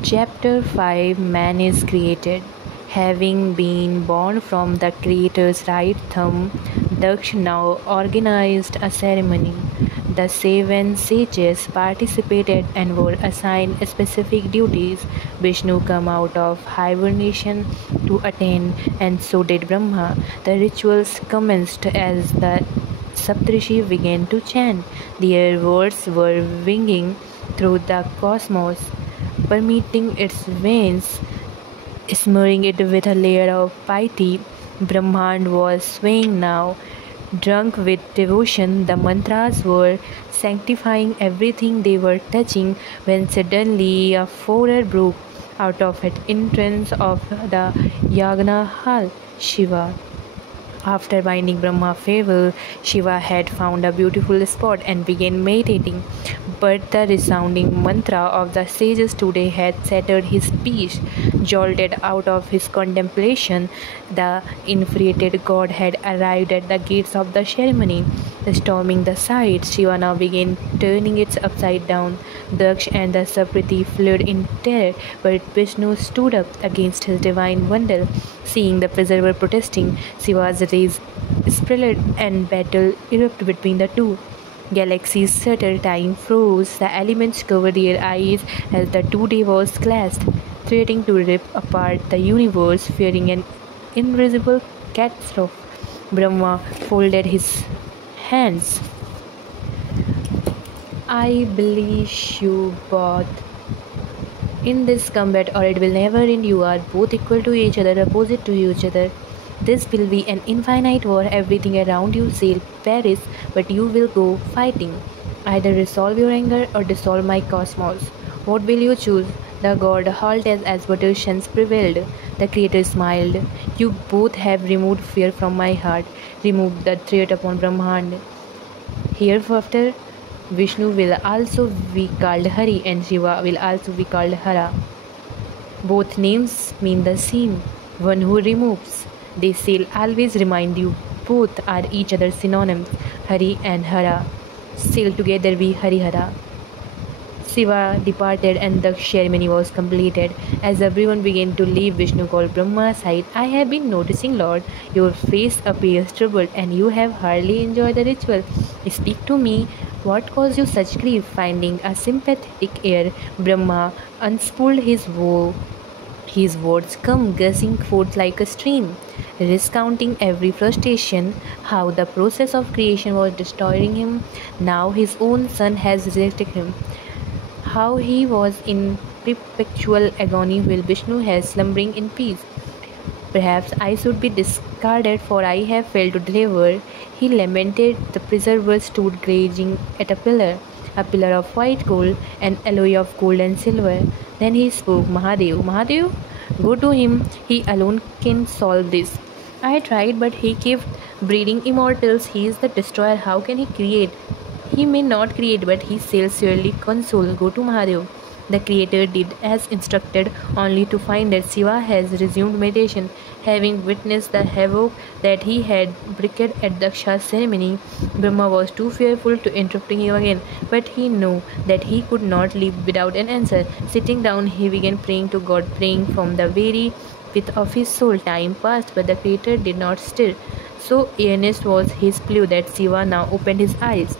Chapter 5 Man is created. Having been born from the Creator's right thumb, Daksh now organized a ceremony. The seven sages participated and were assigned specific duties. Vishnu came out of hibernation to attend, and so did Brahma. The rituals commenced as the Saptrishi began to chant. Their words were winging through the cosmos, permeating its veins, smearing it with a layer of piety. Brahmand was swaying now, drunk with devotion. The mantras were sanctifying everything they were touching when suddenly a furor broke out of the entrance of the Yagna hall. Shiva, after binding Brahma farewell, Shiva had found a beautiful spot and began meditating. But the resounding mantra of the sages today had shattered his peace. Jolted out of his contemplation, the infuriated god had arrived at the gates of the ceremony. Storming the site, Shiva now began turning it upside down. Daksh and the Sapriti fled in terror, but Vishnu stood up against his divine bundle. Seeing the preserver protesting, Shiva's rays spread and battle erupted between the two. Galaxies shuddered, time froze, the elements covered their eyes as the two devas clashed, threatening to rip apart the universe, fearing an invisible catastrophe. Brahma folded his hands. I believe you both in this combat, or it will never end. You are both equal to each other, opposite to each other. This will be an infinite war. Everything around you shall perish, but you will go fighting. Either resolve your anger or dissolve my cosmos. What will you choose? The god halted as Vadushans prevailed. The Creator smiled. You both have removed fear from my heart, removed the threat upon Brahmand. Hereafter, Vishnu will also be called Hari and Shiva will also be called Hara. Both names mean the same, one who removes. They shall always remind you both are each other's synonyms. Hari and Hara shall together be Harihara. Shiva departed and the ceremony was completed. As everyone began to leave, Vishnu called Brahma aside. I have been noticing, Lord, your face appears troubled and you have hardly enjoyed the ritual. Speak to me. What caused you such grief? Finding a sympathetic ear, Brahma unspooled his woe. His words come gushing forth like a stream, recounting every frustration, how the process of creation was destroying him. Now his own son has rejected him, how he was in perpetual agony while Vishnu has slumbering in peace. Perhaps I should be discarded, for I have failed to deliver. He lamented. The preserver stood gazing at a pillar of white gold, an alloy of gold and silver. Then he spoke, Mahadev, Mahadev, go to him. He alone can solve this. I tried, but he kept breeding immortals. He is the destroyer. How can he create? He may not create, but he shall surely console. Go to Mahadev. The Creator did as instructed, only to find that Shiva has resumed meditation. Having witnessed the havoc that he had wreaked at Daksha's ceremony, Brahma was too fearful to interrupt him again, but he knew that he could not leave without an answer. Sitting down, he began praying to God, praying from the very pit of his soul. Time passed, but the Creator did not stir. So earnest was his plea that Shiva now opened his eyes.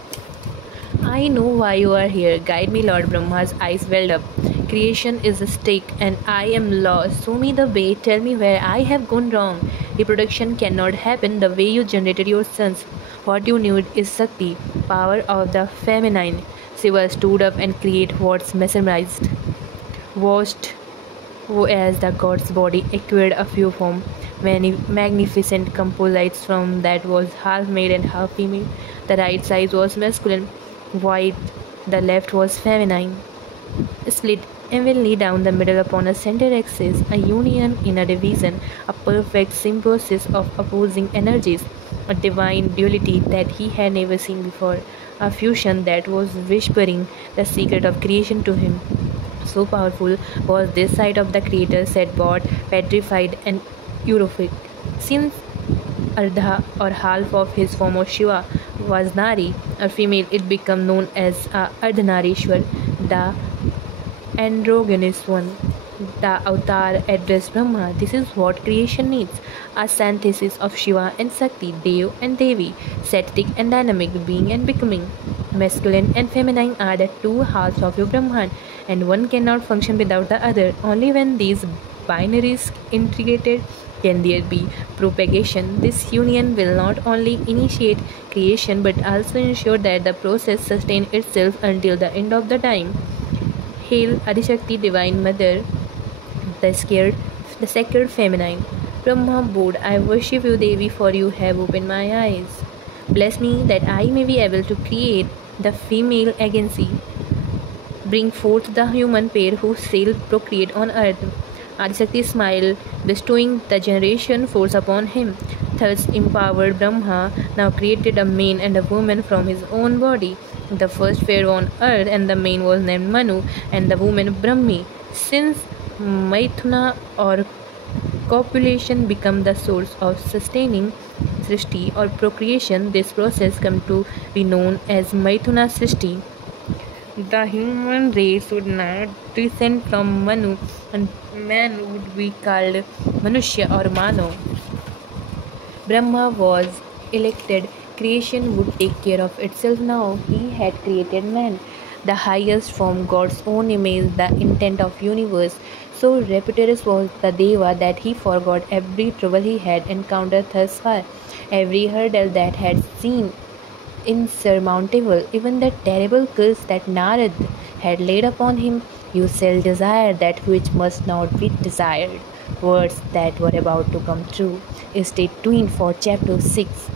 I know why you are here. Guide me, Lord. Brahma's eyes welled up. Creation is a stake, and I am lost. Show me the way. Tell me where I have gone wrong. Reproduction cannot happen the way you generated your sons. What you need is Shakti, power of the feminine. Shiva stood up and created what's mesmerized. Watched as the god's body acquired a few form. Many magnificent composites from that was half male and half female. The right side was masculine, white, the left was feminine, split evenly down the middle upon a center axis, a union in a division, a perfect symbiosis of opposing energies, a divine duality that he had never seen before, a fusion that was whispering the secret of creation to him. So powerful was this sight of the Creator, said God, petrified and eurific. Since Ardha or half of his form of Shiva was Nari, a female, it became known as Ardhanarishwar. The Androgynous one. The avatar addressed Brahma. This is what creation needs: a synthesis of Shiva and Shakti, Dev and Devi, static and dynamic, being and becoming. Masculine and feminine are the two halves of your Brahman, and one cannot function without the other. Only when these binaries integrated can there be propagation. This union will not only initiate creation but also ensure that the process sustains itself until the end of the time. Hail Adishakti, Divine Mother, the scared, the sacred feminine. Brahma bowed, I worship you, Devi, for you have opened my eyes. Bless me that I may be able to create the female agency, bring forth the human pair who shall procreate on earth. Adishakti smiled, bestowing the generation force upon him. Thus empowered Brahma now created a man and a woman from his own body. The first pair on earth, and the man was named Manu, and the woman Brahmi. Since Maithuna or copulation become the source of sustaining Srishti or procreation, this process come to be known as Maithuna Srishti. The human race would not descend from Manu, and man would be called Manushya or Mano. Brahma was elected. Creation would take care of itself now. He had created man, the highest form, God's own image, the intent of universe. So rapturous was the Deva that he forgot every trouble he had encountered thus far, every hurdle that had seemed insurmountable, even the terrible curse that Narad had laid upon him. You shall desire that which must not be desired. Words that were about to come true. Stay tuned for chapter 6.